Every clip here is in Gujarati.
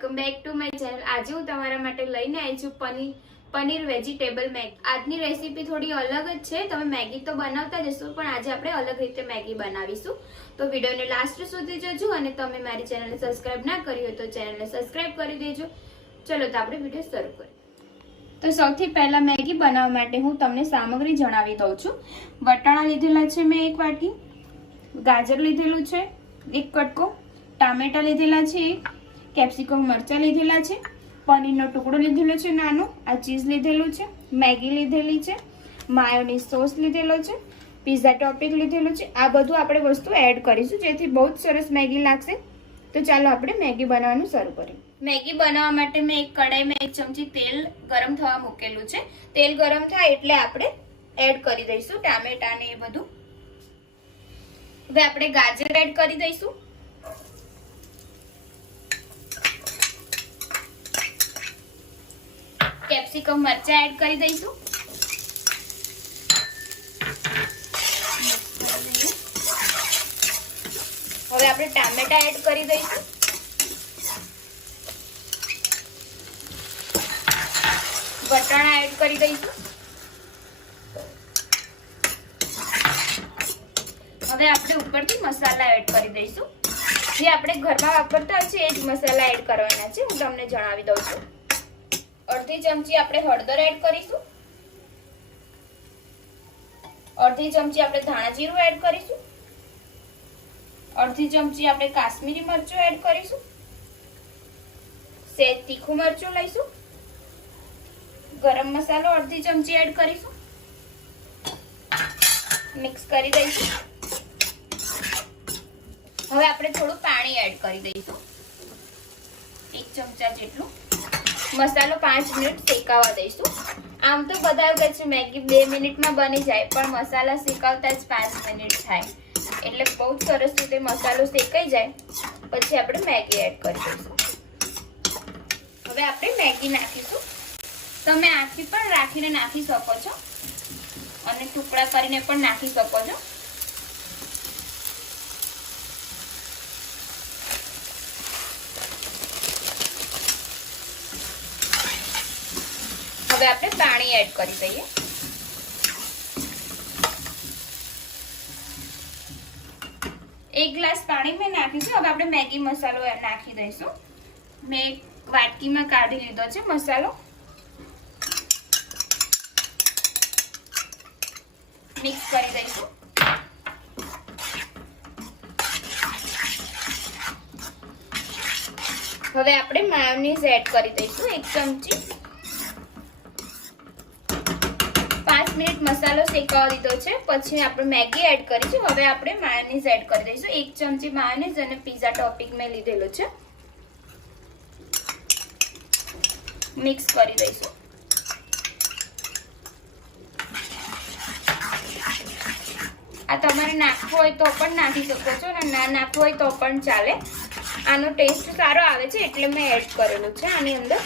Welcome back to my channel. આજે હું તમારા માટે લઈને આવી છું પનીર વેજીટેબલ મેગી। આજની રેસીપી થોડી અલગ જ છે। તમે મેગી તો બનાવતા જ હશો, પણ આજે આપણે અલગ રીતે મેગી બનાવીશું। તો વિડીયોને લાસ્ટ સુધી જોજો અને તમે મારી ચેનલને સબસ્ક્રાઇબ ના કરી હોય તો ચેનલને સબસ્ક્રાઇબ કરી દેજો। ચલો તો આપણે વિડીયો શરૂ કરીએ। તો સૌથી પહેલા મેગી બનાવવા માટે હું તમને સામગ્રી જણાવી દઉં છું। વટાણા લીધેલા છે મેં 1 વાટકી, ગાજર લીધેલું છે 1 કટકો, ટામેટા લીધેલા છે 1, કેપ્સિકમ મરચાં લીધેલા છે, પનીરનો ટુકડો લીધેલો છે નાનો, આ ચીઝ લીધેલું છે, મેગી લીધેલી છે, માયોનીઝ સોસ લીધેલો છે, પિઝા ટોપિંગ લીધેલું છે। આ બધું આપણે વસ્તુ એડ કરીશું જેથી બહુ જ સરસ મેગી લાગશે। તો ચાલો આપણે મેગી બનાવવાનું શરૂ કરીએ। મેગી બનાવવા માટે મેં એક કડાઈમાં 1 ચમચી તેલ ગરમ થવા મૂકેલું છે। તેલ ગરમ થાય એટલે આપણે એડ કરી દઈશું ટામેટા ને એ બધું। હવે આપણે ગાજર એડ કરી દઈશું, કેપ્સિકમ મરચાં એડ કરી દઈશું, હવે આપણે ટામેટા એડ કરી દઈશું, વટાણા એડ કરી દઈશું, હવે આપણે ઉપરથી મસાલા એડ કરી દઈશું। જે આપણે ઘરમાં વાપરતા છે એ જ મસાલા એડ કરવાના છે, હું તમને જણાવી દઉં છું। અડધી ચમચી આપણે હળદર એડ કરીશું, અડધી ચમચી આપણે ધાણા જીરું એડ કરીશું, અડધી ચમચી આપણે કાશ્મીરી મરચું એડ કરીશું, સહેજ તીખું મરચું લઈશું, ગરમ મસાલો અડધી ચમચી એડ કરીશું, મિક્સ કરી દઈશું। હવે આપણે થોડું પાણી એડ કરી દઈશું 1 ચમચા જેટલું। મસાલો 5 મિનિટ શેકાવા દઈશું। આમ તો બધા કહે છે મેગી 2 મિનિટમાં બની જાય, પણ મસાલા શેકાવતા જ 5 મિનિટ થાય, એટલે બહુ સરસ રીતે મસાલો શેકાઈ જાય પછી આપણે મેગી એડ કરી દઈશું। હવે આપણે મેગી નાખીશું। તમે આખી પણ રાખીને નાખી શકો છો અને ટુકડા કરીને પણ નાખી શકો છો। હવે આપણે પાણી એડ કરી દઈએ। એક ગ્લાસ પાણી મેં નાખીશું। હવે આપણે મેગી મસાલો નાખી દઈશું। મેં એક વાટકીમાં કાઢી લીધો છે મસાલો, મિક્સ કરી દઈશું। હવે આપણે માયોનીઝ એડ કરી દઈશું 1 ચમચી। 5 મિનિટ મસાલો શેકાવા દીધો છે, પછી આપણે મેગી એડ કરીશું। હવે આપણે માયોનીઝ એડ કરી દઈશું 1 ચમચી માયોનીઝ અને પિઝા ટોપિંગ મેં લીધેલો છે, મિક્સ કરી દઈશું। આ તમારે નાખવું હોય તો પણ નાખી શકો છો અને ના નાખવું હોય તો પણ ચાલે। આનો ટેસ્ટ સારો આવે છે એટલે મેં એડ કરેલું છે આની અંદર।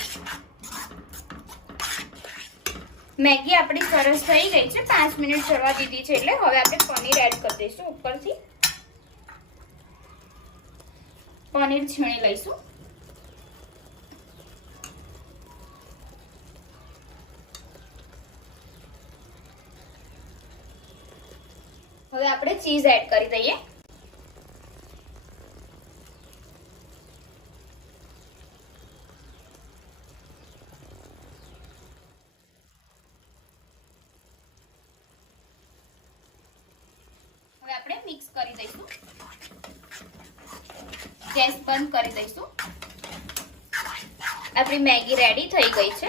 મેગી આપણી સરસ થઈ ગઈ છે, 5 મિનિટ ચડવા દીધી છે, એટલે હવે આપણે પનીર એડ કરી દઈશું ઉપરથી। પનીર છીણી લઈશું, હવે આપણે ચીઝ એડ કરી દઈએ। હવે આપણે મિક્સ કરી દઈશું, ગેસ બંધ કરી દઈશું। આપણી મેગી રેડી થઈ ગઈ છે।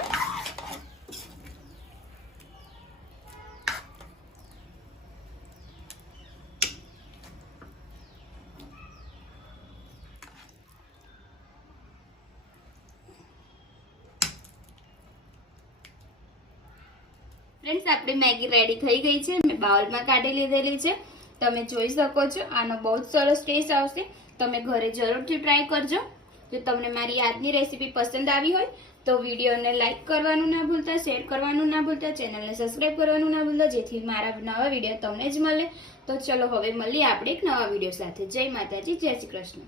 ફ્રેન્ડ્સ, આપણી મેગી રેડી થઈ ગઈ છે। મેં બાઉલમાં કાઢી લીધેલી છે, તમે જોઈ શકો છો। આનો બહુ જ સરસ ટેસ્ટ આવશે, તમે ઘરે જરૂરથી ટ્રાય કરજો। જો તમને મારી આજની રેસીપી પસંદ આવી હોય તો વિડીયોને લાઈક કરવાનું ના ભૂલતા, શેર કરવાનું ના ભૂલતા, ચેનલને સબસ્ક્રાઇબ કરવાનું ના ભૂલતા, જેથી મારા નવા વિડીયો તમને જ મળે। તો ચલો હવે મળીએ આપણે એક નવા વિડીયો સાથે। જય માતાજી, જય શ્રી કૃષ્ણ।